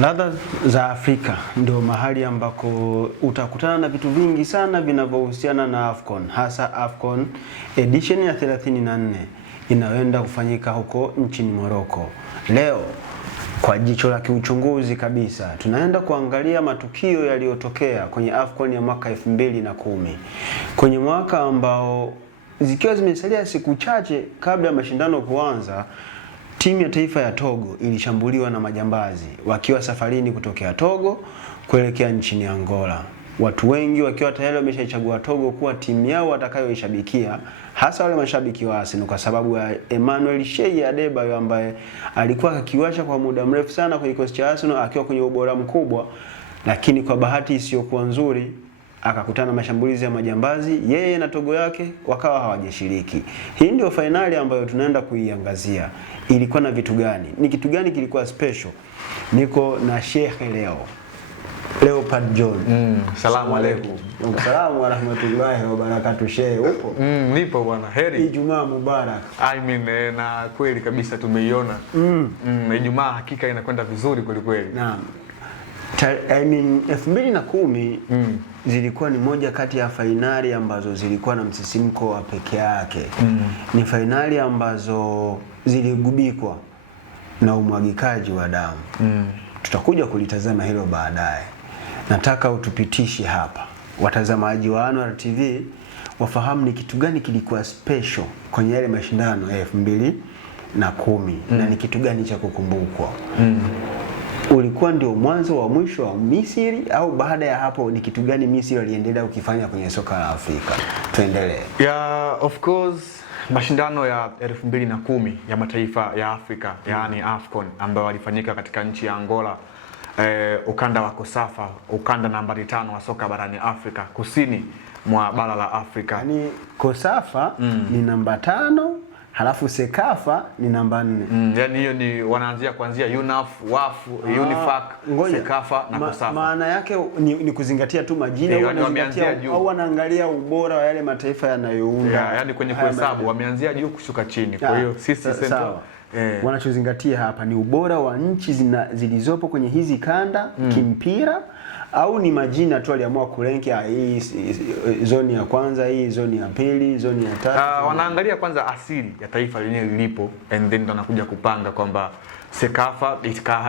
Ladha za Afrika ndio mahali ambako utakutana na vitu vingi sana vinavyohusiana na AFCON, hasa AFCON edition ya 34 inayoenda kufanyika huko nchini Morocco. Leo kwa jicho la kiuchunguzi kabisa tunaenda kuangalia matukio yaliyotokea kwenye AFCON ya mwaka 2010. Kwenye mwaka ambao zikiwa zimesalia siku chache kabla ya mashindano kuanza, timu ya taifa ya Togo ilishambuliwa na majambazi wakiwa safarini kutokea Togo kuelekea nchini Angola. Watu wengi wakiwa tayari wameshaichagua Togo kuwa timu yao watakayoishabikia, hasa wale mashabiki wa Arsenal kwa sababu ya Emmanuel Shey Adebayo ambaye alikuwa akikiwasha kwa muda mrefu sana kwenye kikosi cha Arsenal akiwa kwenye ubora mkubwa, lakini kwa bahati isiyokuwa nzuri akakutana na mashambulizi ya majambazi, yeye na Togo yake wakawa hawajashiriki. Hii ndio fainali ambayo tunaenda kuiangazia. Ilikuwa na vitu gani? Ni kitu gani kilikuwa special? Niko na Sheikh Leopard John. Salamu alaykum. Salamu wa rahmatullahi wa barakatuh. Sheikh, upo? Nipo bwana. Heri. Ijumaa mubarak. Na kweli kabisa tumeiona. Ijumaa hakika inakwenda vizuri kweli kweli. Naam. 2010 zilikuwa ni moja kati ya fainali ambazo zilikuwa na msisimko wa peke yake. Ni fainali ambazo ziligubikwa na umwagikaji wa damu. Tutakuja kulitazama hilo baadaye. Nataka utupitishe hapa watazamaji wa Anwar TV wafahamu ni kitu gani kilikuwa special kwenye yale mashindano ya 2010 na ni kitu gani cha kukumbukwa. Ulikuwa ndio mwanzo wa mwisho wa Misri au baada ya hapo ni kitu gani Misri waliendelea kukifanya kwenye soka la Afrika? Tuendelee. Of course mashindano ya 2010 ya mataifa ya Afrika yaani AFCON ambayo walifanyika katika nchi ya Angola, ukanda wa Kosafa, ukanda nambari 5 wa soka barani Afrika, kusini mwa bara la Afrika. Yaani Kosafa ni namba 5, halafu Sekafa ni namba 4. Yaani hiyo ni wanaanzia kuanzia UNAF, WAF, UNIFAC, Sekafa na Kosafa. Maana yake ni kuzingatia tu majina au wanaangalia ubora wa yale mataifa yanayounda. Yaani kwenye kuhesabu wameanzia juu kushuka chini. Kwa hiyo sisi central wanachozingatia hapa ni ubora wa nchi zilizopo kwenye hizi kanda kimpira, au ni majina tu aliamua kurenki hii zoni ya kwanza, hii zoni ya pili, zoni ya tatu. Wanaangalia kwanza asili ya taifa lenyewe lilipo and then wanakuja kupanga kwamba Sekafa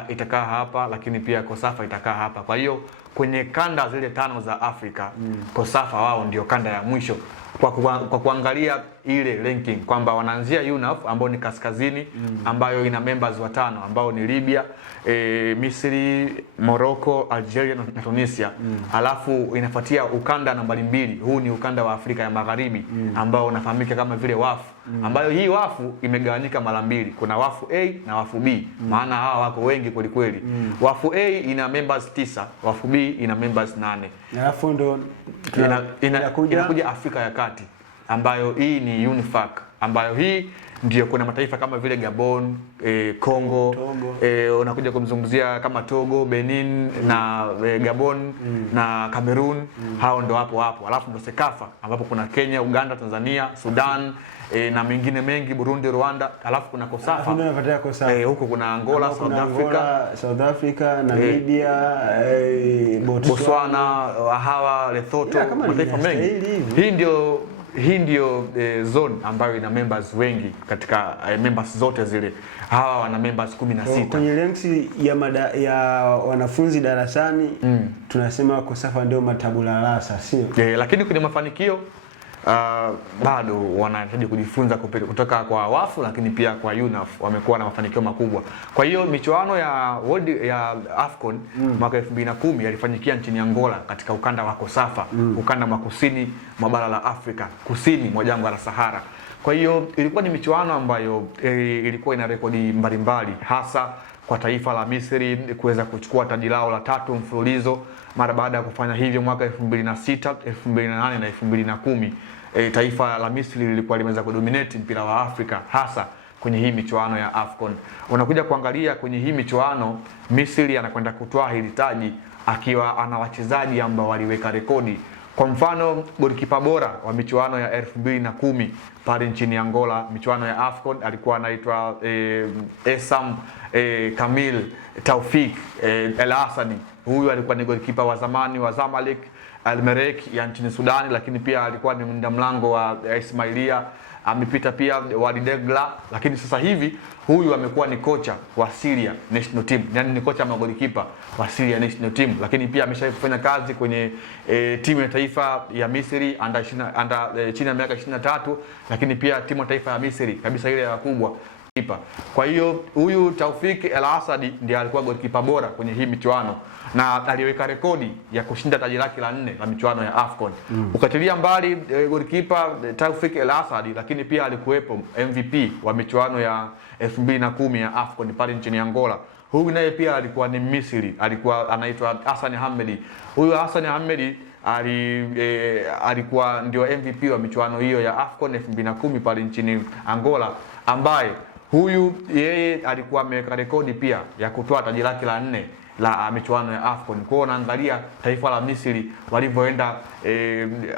itakaa hapa, lakini pia Kosafa itakaa hapa. Kwa hiyo kwenye kanda zile 5 za Afrika, Kosafa wao ndio kanda ya mwisho kwa kuangalia ile ranking kwamba wanaanzia UNAF ambao ni kaskazini, ambayo ina members 5 ambao ni Libya, Misri, Morocco, Algeria na Tunisia. Alafu inafuatia ukanda nambari 2. Huu ni ukanda wa Afrika ya Magharibi ambao unafahamika kama vile WAF, ambayo hii WAF imegawanyika mara 2. Kuna WAF A na WAF B. Maana hawa wako wengi kweli kweli. WAF A ina members 9, WAF B ina members 8. Alafu ndo inakuja Afrika ya Kati ambayo hii ni UNIFAC, ambayo hii ndio kuna mataifa kama vile Gabon, Congo, unakuja kumzungumzia kama Togo, Benin na Gabon na Cameroon. Hao ndo hapo. Alafu ndo Sekafa ambapo kuna Kenya, Uganda, Tanzania, Sudan na mengi, Burundi, Rwanda. Alafu kuna Kosafa. Huko kuna Angola, South Africa, Namibia, Botswana, hawa Lesotho, mataifa mengi. Hii ndio zone ambayo ina members wengi katika members zote zile. Hawa wana members 16. Kwenye ranks ya wanafunzi darasani tunasema Kosafa ndio matabula rasa, sio? Lakini kwenye mafanikio bado wanahitaji kujifunza kutoka kwa WAF, lakini pia kwa UNAF wamekuwa na mafanikio makubwa. Kwa hiyo michuano ya AFCON mwaka 2010 yalifanyikia nchini Angola katika ukanda wa Kosafa, ukanda wa kusini mwa bara la Afrika, kusini mwa jangwa la Sahara. Kwa hiyo ilikuwa ni michuano ambayo ilikuwa ina rekodi mbalimbali, hasa kwa taifa la Misri kuweza kuchukua taji lao la 3 mfululizo mara baada ya kufanya hivyo mwaka 2006, 2008 na 2010. Taifa la Misri lilikuwa limeweza kudominate mpira wa Afrika hasa kwenye hii michuano ya AFCON. Unakuja kuangalia kwenye hii michuano, Misri anakwenda kutoa hili taji akiwa ana wachezaji ambao waliweka rekodi Kwa mfano golikipa bora wa michuano ya 2010 pale nchini Angola, michuano ya AFCON, alikuwa anaitwa Essam Kamil Taufik El Asadi. Huyu alikuwa ni golikipa wa zamani wa Zamalek Al Merrek ya nchini Sudani, lakini pia alikuwa ni mlinda mlango wa Ismailia, amepita pia Wydad Degla, lakini sasa hivi huyu amekuwa ni kocha wa Syria National Team, yani ni kocha wa golikipa wa Syria National Team, lakini pia ameshawahi kufanya kazi kwenye timu ya taifa ya Misri chini ya miaka 23, lakini pia timu ya taifa ya Misri kabisa ile ya kubwa kipa. Kwa hiyo huyu Taufik El Asadi ndiye alikuwa golikipa bora kwenye hii michuano na aliweka rekodi ya kushinda taji lake la 4 la michuano ya AFCON. Ukatilia mbali golikipa Taufik El Asadi, lakini pia alikuwepo MVP wa michuano ya 2010 ya AFCON pale nchini Angola. Huyu naye pia alikuwa ni Misri, alikuwa anaitwa Hassan Hamedi. Huyu Hassan Hamedi alikuwa ndio MVP wa michuano hiyo ya AFCON 2010 pale nchini Angola, ambaye huyu yeye alikuwa ameweka rekodi pia ya kutoa taji lake la 4 la michuano ya AFCON. Kwa hiyo unaangalia taifa la Misri walivyoenda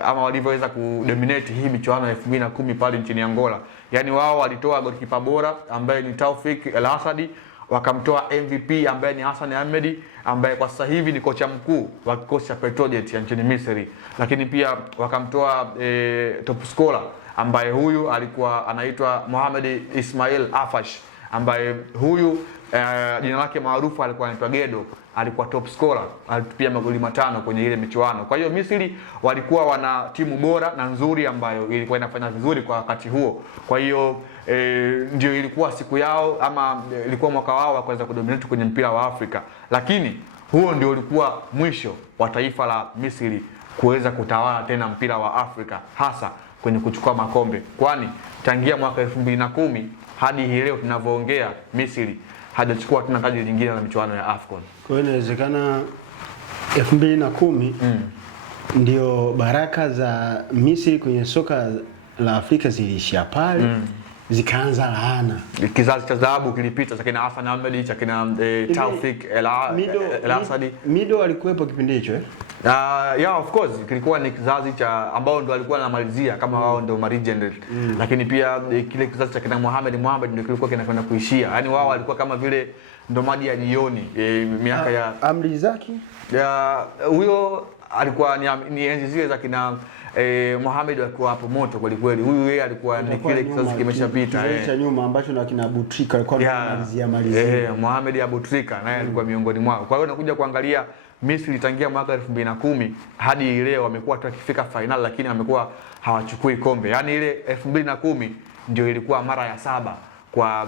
ama walivyoweza kudominate hii michuano ya 2010 pale nchini Angola. Yaani wao walitoa golikipa bora ambaye ni Taufik El Asadi, wakamtoa MVP ambaye ni Hassan Hamedi, ambaye kwa sasa hivi ni kocha mkuu wa kikosi cha Petrojet ya nchini Misri, lakini pia wakamtoa top scorer ambaye huyu alikuwa anaitwa Mohamed Ismail Afash, ambaye huyu jina lake maarufu alikuwa anaitwa Gedo, alikuwa top scorer, alitupia magoli 5 kwenye ile michuano. Kwa hiyo Misri walikuwa wana timu bora na nzuri ambayo ilikuwa inafanya vizuri kwa wakati huo. Kwa hiyo ndio ilikuwa siku yao ama ilikuwa mwaka wao wa kuweza kudominate kwenye mpira wa Afrika. Lakini huo ndio ulikuwa mwisho wa taifa la Misri kuweza kutawala tena mpira wa Afrika, hasa kwenye kuchukua makombe. Kwani tangia mwaka 2010 hadi hii leo tunavyoongea, Misri hajachukua tena taji lingine la michuano ya AFCON. Kwa hiyo inawezekana 2010 ndio baraka za Misri kwenye soka la Afrika ziliishia pale, zikaanza laana. Kizazi cha dhahabu kilipita cha kina Hassan Hamedi, cha kina Taufik El Asadi. Mido alikuwepo kipindi hicho yeah, of course kilikuwa ni kizazi cha ambao ndo alikuwa anamalizia kama wao ndo legend. Lakini pia kile kizazi cha kina Mohamed ndio kilikuwa kinakwenda kuishia. Yaani wao walikuwa kama vile ndo maji ya jioni miaka ya Amri Zaki. Huyo alikuwa ni enzi zile za kina Mohamed alikuwa hapo moto kweli kweli. Huyu yeye alikuwa ni kile kizazi kimeshapita cha nyuma ambacho na kina Butrika alikuwa anamalizia Mohamed Abutrika naye alikuwa miongoni mwao. Kwa hiyo nakuja kuangalia Misri tangia mwaka 2010 hadi leo wamekuwa tukifika final, lakini wamekuwa hawachukui kombe. Yaani ile 2010 ndio ilikuwa mara ya 7 kwa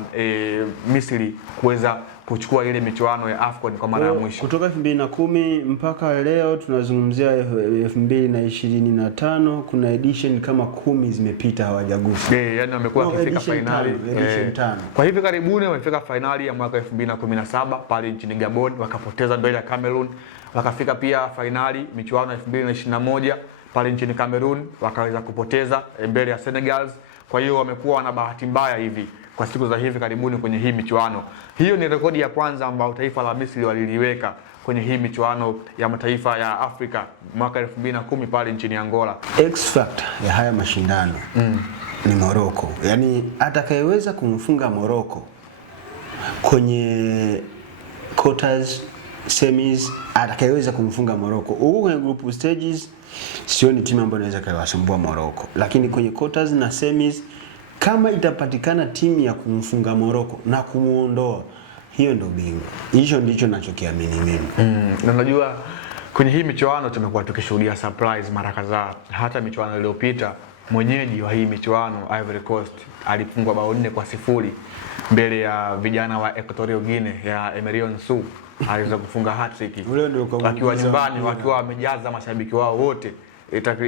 Misri kuweza kuchukua ile michuano ya AFCON kwa mara ya mwisho. Kutoka 2010 mpaka leo tunazungumzia 2025, kuna edition kama 10 zimepita hawajagusa. Yani wamekuwa wakifika finali. Kwa hivi karibuni wamefika finali ya mwaka 2017 pale nchini Gabon, wakapoteza mbele ya Cameroon. Wakafika pia finali michuano ya 2021 pale nchini Cameroon, wakaweza kupoteza mbele ya Senegal. Kwa hiyo wamekuwa wana bahati mbaya hivi kwa siku za hivi karibuni kwenye hii michuano. Hiyo ni rekodi ya kwanza ambayo taifa la Misri waliliweka kwenye hii michuano ya mataifa ya Afrika mwaka 2010 pale nchini Angola. X factor ya haya mashindano ni Morocco. Yaani atakayeweza kumfunga Morocco kwenye quarters, semis, atakayeweza kumfunga Morocco. Huko kwenye group stages sioni timu ambayo inaweza kuwasumbua Morocco. Lakini kwenye quarters na semis, kama itapatikana timu ya kumfunga Morocco na kumuondoa, hiyo ndio bingwa. Hicho ndicho ninachokiamini mimi. Na unajua kwenye hii michuano tumekuwa tukishuhudia surprise mara kadhaa. Hata michuano iliyopita mwenyeji wa hii michuano Ivory Coast alifungwa bao 4-0 mbele ya vijana wa Equatorial Guinea ya Emerion Su. Aliweza kufunga hat-trick wakiwa nyumbani, wakiwa wamejaza mashabiki wao wote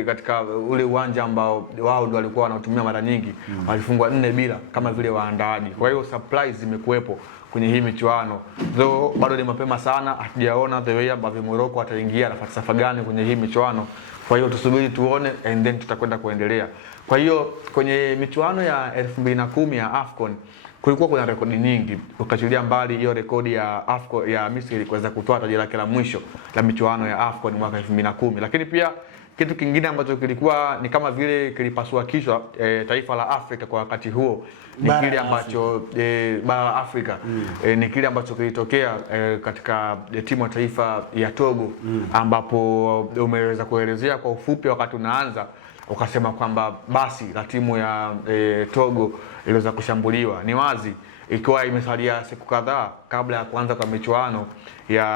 katika ule uwanja ambao wao ndio walikuwa wanatumia mara nyingi. Walifungwa 4-0 kama vile waandaaji. Kwa hiyo surprise zimekuepo kwenye hii michuano. Though bado ni mapema sana, hatujaona the way ambavyo Morocco ataingia na falsafa gani kwenye hii michuano. Kwa hiyo tusubiri tuone and then tutakwenda kuendelea. Kwa hiyo kwenye michuano ya 2010 ya AFCON kulikuwa kuna rekodi nyingi, ukachilia mbali hiyo rekodi ya AFCON ya Misri kuweza kutoa taji lake la mwisho la michuano ya AFCON mwaka 2010, lakini pia kitu kingine ambacho kilikuwa ni kama vile kilipasua kichwa taifa la Afrika kwa wakati huo ni kile ambacho bara la Afrika ni kile ambacho kilitokea katika timu ya taifa ya Togo, ambapo umeweza kuelezea kwa ufupi wakati unaanza ukasema kwamba basi la timu ya Togo iliweza kushambuliwa. Ni wazi ikiwa imesalia siku kadhaa kabla ya kuanza kwa michuano ya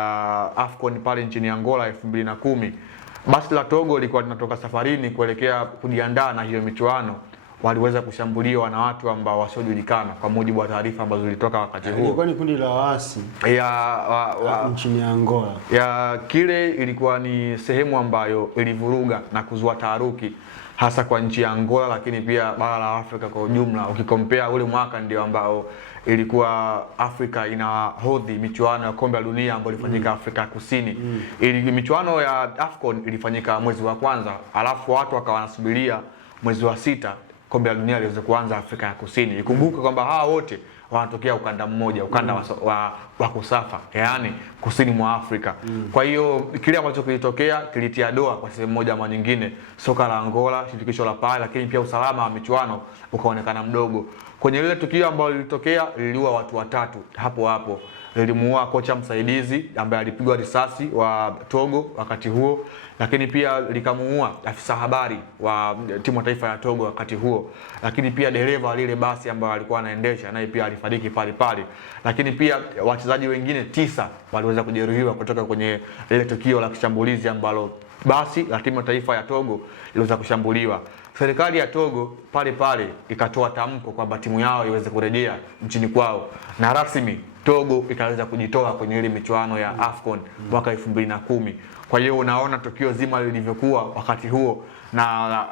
AFCON pale nchini Angola 2010, basi la Togo lilikuwa linatoka safarini kuelekea kujiandaa na hiyo michuano, waliweza kushambuliwa na watu ambao wasiojulikana kwa mujibu wa taarifa ambazo zilitoka wakati huo. Ilikuwa ni kundi la waasi nchini Angola. Kile ilikuwa ni sehemu ambayo ilivuruga na kuzua taharuki hasa kwa nchi ya Angola, lakini pia bara la Afrika kwa ujumla. Ukikompea ule mwaka ndio ambao ilikuwa Afrika inahodhi michuano ya kombe la dunia ambayo ilifanyika Afrika ya Kusini. Michuano ya AFCON ilifanyika mwezi wa kwanza, alafu watu wakawa wanasubiria mwezi wa sita kombe la dunia liweze kuanza Afrika ya Kusini. Ikumbuke kwamba hawa wote wanatokea ukanda mmoja, ukanda wa Kosafa, yaani kusini mwa Afrika. Kwa hiyo kile ambacho kilitokea kilitia doa kwa sehemu moja ama nyingine soka la Angola, shirikisho la pale, lakini pia usalama wa michuano ukaonekana mdogo. Kwenye ile tukio ambalo lilitokea liliua watu watatu hapo. Lilimuua kocha msaidizi ambaye alipigwa risasi wa Togo wakati huo, lakini pia likamuua afisa habari wa timu ya taifa ya Togo wakati huo, lakini pia dereva lile basi ambaye alikuwa anaendesha naye pia alifariki pale, lakini pia wachezaji wengine 9 waliweza kujeruhiwa kutoka kwenye ile tukio la kishambulizi ambalo basi la timu ya taifa ya Togo iliweza kushambuliwa. Serikali ya Togo pale ikatoa tamko kwamba timu yao iweze kurejea nchini kwao, na rasmi Togo ikaweza kujitoa kwenye ile michuano ya AFCON mwaka 2010. Kwa hiyo unaona tukio zima lilivyokuwa wakati huo, na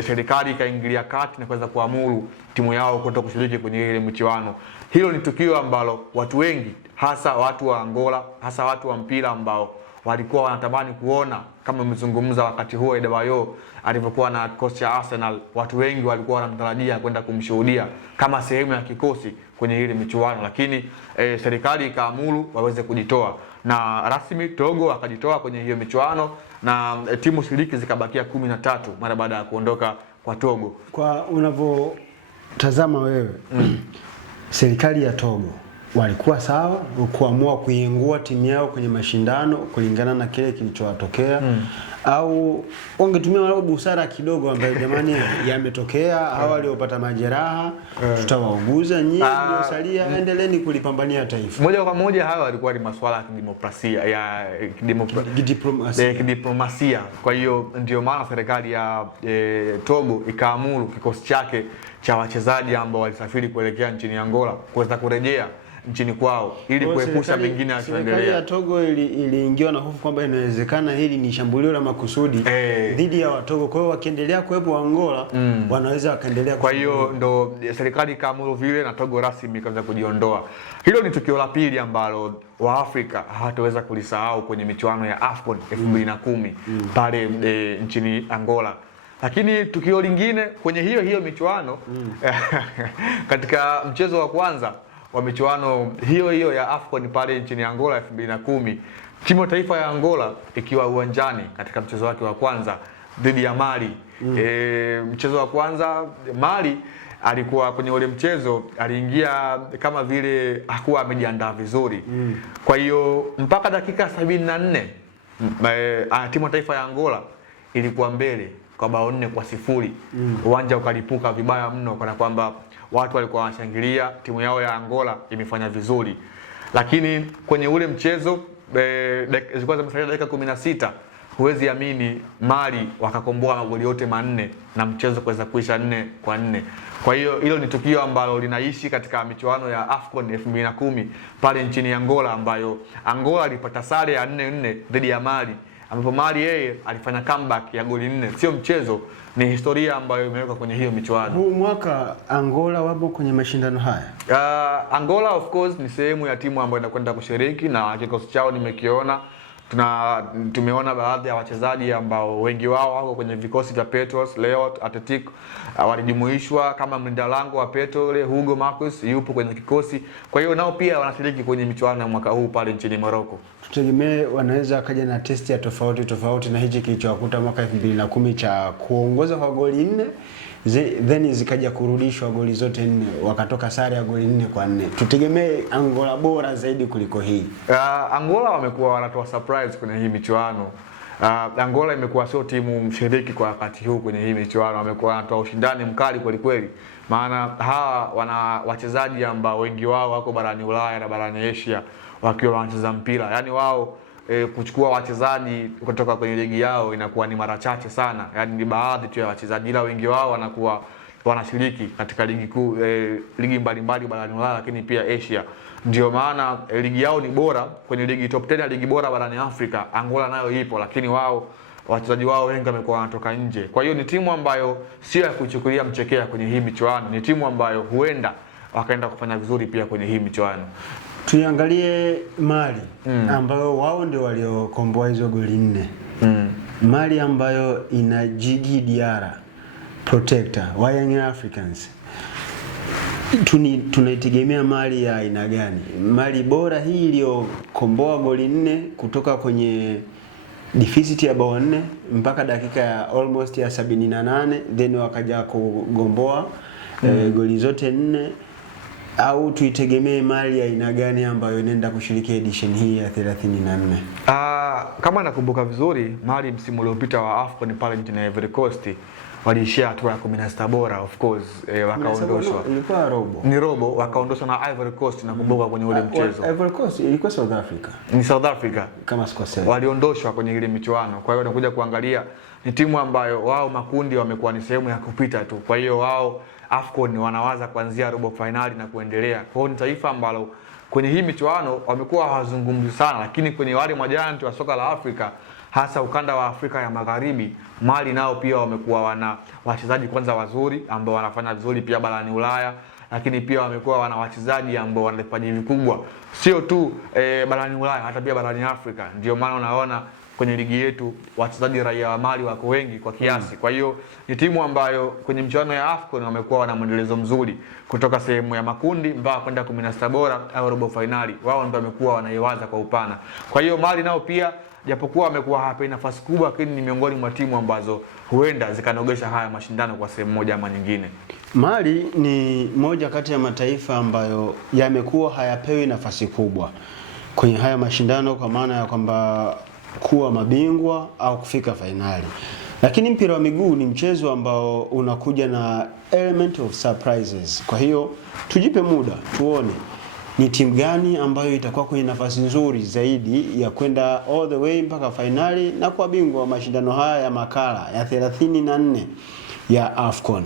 serikali ikaingilia kati na kuweza kuamuru timu yao kuto kushiriki kwenye ile michuano. Hilo ni tukio ambalo watu wengi, hasa watu wa Angola, hasa watu wa mpira ambao walikuwa wanatamani kuona, kama umezungumza wakati huo Adebayor alivyokuwa na kikosi cha Arsenal, watu wengi walikuwa wanamtarajia kwenda kumshuhudia kama sehemu ya kikosi kwenye ile michuano, lakini serikali ikaamuru waweze kujitoa, na rasmi Togo akajitoa kwenye hiyo michuano, na timu shiriki zikabakia 13 mara baada ya kuondoka kwa Togo. Kwa unavyotazama wewe, serikali ya Togo walikuwa sawa kuamua kuiengua timu yao kwenye mashindano kulingana na kile kilichowatokea, au wangetumia wao busara kidogo ambayo jamani yametokea, hao waliopata majeraha tutawauguza, nyinyi mliosalia endeleeni kulipambania taifa. Moja kwa moja hayo walikuwa ni masuala ya kidiplomasia. Kwa hiyo ndio maana serikali ya Togo ikaamuru kikosi chake cha wachezaji ambao walisafiri kuelekea nchini Angola kuweza kurejea nchini kwao ili kuepusha mengine yasiendelee. Serikali ya Togo iliingiwa na hofu kwamba inawezekana hili ni shambulio la makusudi dhidi ya Watogo. Kwa hiyo wakiendelea kuwepo Angola wanaweza wakaendelea. Kwa hiyo ndo serikali ikaamuru vile na Togo rasmi ikaanza kujiondoa. Hilo ni tukio la pili ambalo Waafrika hawataweza kulisahau kwenye michuano ya AFCON 2010 pale nchini Angola. Lakini tukio lingine kwenye hiyo michuano katika mchezo wa kwanza wa michuano hiyo ya AFCON pale nchini Angola 2010, timu ya taifa ya Angola ikiwa uwanjani katika mchezo wake wa kwanza dhidi ya Mali. Mchezo wa kwanza Mali alikuwa kwenye ule mchezo aliingia kama vile hakuwa amejiandaa vizuri. Kwa hiyo mpaka dakika 74 timu ya taifa ya Angola ilikuwa mbele kwa bao 4-0. Uwanja ukalipuka vibaya mno, kana kwamba watu walikuwa wanashangilia timu yao ya Angola imefanya vizuri. Lakini kwenye ule mchezo zilikuwa zimesalia dakika 16, huwezi amini Mali wakakomboa magoli yote 4 na mchezo kuweza kuisha 4-4. Kwa hiyo hilo ni tukio ambalo linaishi katika michuano ya AFCON 2010 pale nchini Angola, ambayo Angola ilipata sare ya 4-4 dhidi ya Mali, ambapo Mali yeye alifanya comeback ya goli 4. Sio mchezo, ni historia ambayo imewekwa kwenye hiyo michuano. Huu mwaka Angola wapo kwenye mashindano haya. Angola of course ni sehemu ya timu ambayo inakwenda kushiriki, na kikosi chao nimekiona Tumeona baadhi ya wachezaji ambao wengi wao wako kwenye vikosi vya Petros, Leo Athletic walijumuishwa, kama mlinda lango wa Petro Hugo Marcus yupo kwenye kikosi. Kwa hiyo nao pia wanashiriki kwenye michuano ya mwaka huu pale nchini Morocco. Tutegemee wanaweza kaja na testi ya tofauti na hichi kilichowakuta mwaka 2010 cha kuongoza kwa goli 4 then zikaja kurudishwa goli zote 4, wakatoka sare ya goli 4-4. Tutegemee Angola bora zaidi kuliko hii. Angola wamekuwa wanatoa surprise kwenye hii michuano. Angola imekuwa sio timu mshiriki kwa wakati huu kwenye hii michuano, wamekuwa wanatoa ushindani mkali kweli kweli. Maana hawa wana wachezaji ambao wengi wao wako barani Ulaya na barani Asia wakiwa wanacheza mpira. Yaani wao kuchukua wachezaji kutoka kwenye ligi yao inakuwa ni mara chache sana. Yaani ni baadhi tu ya wachezaji, ila wengi wao wanakuwa wanashiriki katika ligi kuu, ligi mbalimbali barani Ulaya lakini pia Asia. Ndio maana ligi yao ni bora kwenye ligi top 10 ya ligi bora barani Afrika. Angola nayo ipo, lakini wao wachezaji wao wengi wamekuwa wanatoka nje. Kwa hiyo ni timu ambayo sio ya kuchukulia mchekea kwenye hii michuano. Ni timu ambayo huenda wakaenda kufanya vizuri pia kwenye hii michuano. Tuiangalie Mali ambayo wao ndio waliokomboa hizo goli 4. Mali ambayo ina Djigui Diarra, protector wa Young Africans. Tunaitegemea Mali ya aina gani? Mali bora hii iliyokomboa goli 4 kutoka kwenye deficit ya bao 4 mpaka dakika ya almost ya 78, then wakaja kugomboa goli zote 4, au tuitegemee Mali ya aina gani ambayo inaenda kushiriki edition hii ya 34? Kama nakumbuka vizuri, Mali msimu uliopita wa AFCON pale nchini Ivory Coast waliishia hatua ya 16 bora, of course wakaondoshwa. Ilikuwa robo. Ni robo, wakaondoshwa na Ivory Coast, nakumbuka kwenye ule mchezo. Ivory Coast ilikuwa South Africa. Ni South Africa Kama sikosea. Waliondoshwa kwenye ile michuano. Kwa hiyo unakuja kuangalia ni timu ambayo wao makundi wamekuwa ni sehemu ya kupita tu. Kwa hiyo wao AFCON wanawaza kuanzia robo finali na kuendelea. Kwa hiyo ni taifa ambalo kwenye hii michuano wamekuwa hawazungumzi sana, lakini kwenye wale majanti wa soka la Afrika, hasa ukanda wa Afrika ya Magharibi, Mali nao pia wamekuwa wana wachezaji kwanza wazuri ambao wanafanya vizuri pia barani Ulaya, lakini pia wamekuwa wana wachezaji ambao wana vipaji vikubwa sio tu barani Ulaya, hata pia barani Afrika. Ndio maana unaona kwenye ligi yetu wachezaji raia wa Mali wako wengi kwa kiasi. Kwa hiyo ni timu ambayo kwenye michuano ya AFCON wamekuwa wana mwendelezo mzuri kutoka sehemu ya makundi mpaka kwenda 16 bora au robo finali. Wao ndio wamekuwa wanaiwaza kwa upana. Kwa hiyo Mali nao pia japokuwa wamekuwa hapa nafasi kubwa, lakini ni miongoni mwa timu ambazo huenda zikanogesha haya mashindano kwa sehemu moja ama nyingine. Mali ni moja kati ya mataifa ambayo yamekuwa hayapewi nafasi kubwa kwenye haya mashindano, kwa maana ya kwamba kuwa mabingwa au kufika fainali. Lakini mpira wa miguu ni mchezo ambao unakuja na element of surprises. Kwa hiyo tujipe muda tuone ni timu gani ambayo itakuwa kwenye nafasi nzuri zaidi ya kwenda all the way mpaka fainali na kuwa bingwa wa mashindano haya ya makala ya 34 ya AFCON.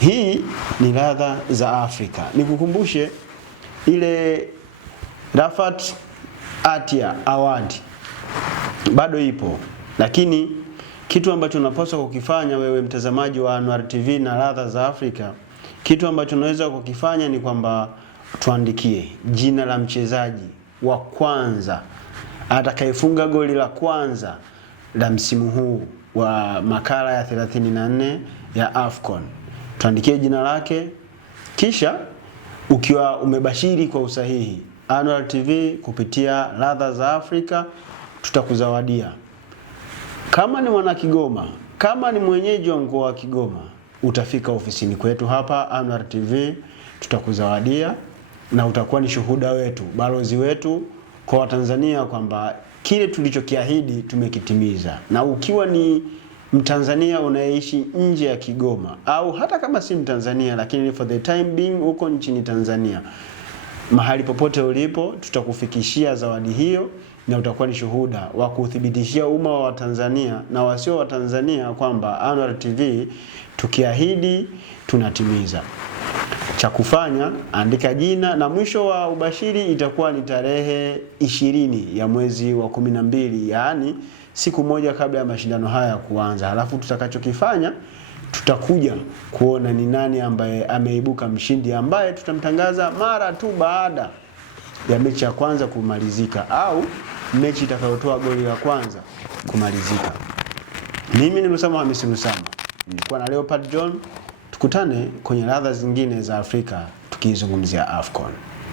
Hii ni ladha za Afrika. Nikukumbushe ile Rafat Atia Award bado ipo, lakini kitu ambacho unapaswa kukifanya wewe mtazamaji wa Anwar TV na ladha za Afrika, kitu ambacho unaweza kukifanya ni kwamba tuandikie jina la mchezaji wa kwanza atakayefunga goli la kwanza la msimu huu wa makala ya 34 ya AFCON. Tuandikie jina lake, kisha ukiwa umebashiri kwa usahihi, Anwar TV kupitia ladha za Afrika tutakuzawadia. Kama ni mwana Kigoma, kama ni mwenyeji wa mkoa wa Kigoma, utafika ofisini kwetu hapa Anwar TV, tutakuzawadia na utakuwa ni shuhuda wetu, balozi wetu kwa Watanzania kwamba kile tulichokiahidi tumekitimiza. Na ukiwa ni Mtanzania unayeishi nje ya Kigoma, au hata kama si Mtanzania lakini for the time being uko nchini Tanzania, mahali popote ulipo tutakufikishia zawadi hiyo, na utakuwa ni shuhuda wa kuthibitishia umma wa Tanzania na wasio wa Tanzania kwamba Anwar TV tukiahidi tunatimiza. Cha kufanya, andika jina, na mwisho wa ubashiri itakuwa ni tarehe 20 ya mwezi wa 12, yaani siku moja kabla ya mashindano haya kuanza. Halafu tutakachokifanya, tutakuja kuona ni nani ambaye ameibuka mshindi, ambaye tutamtangaza mara tu baada ya mechi ya kwanza kumalizika, au mechi itakayotoa goli la kwanza kumalizika. Mimi ni Lusama Hamisi Lusama, nilikuwa na Leopard John. Tukutane kwenye ladha zingine za Afrika tukizungumzia AFCON.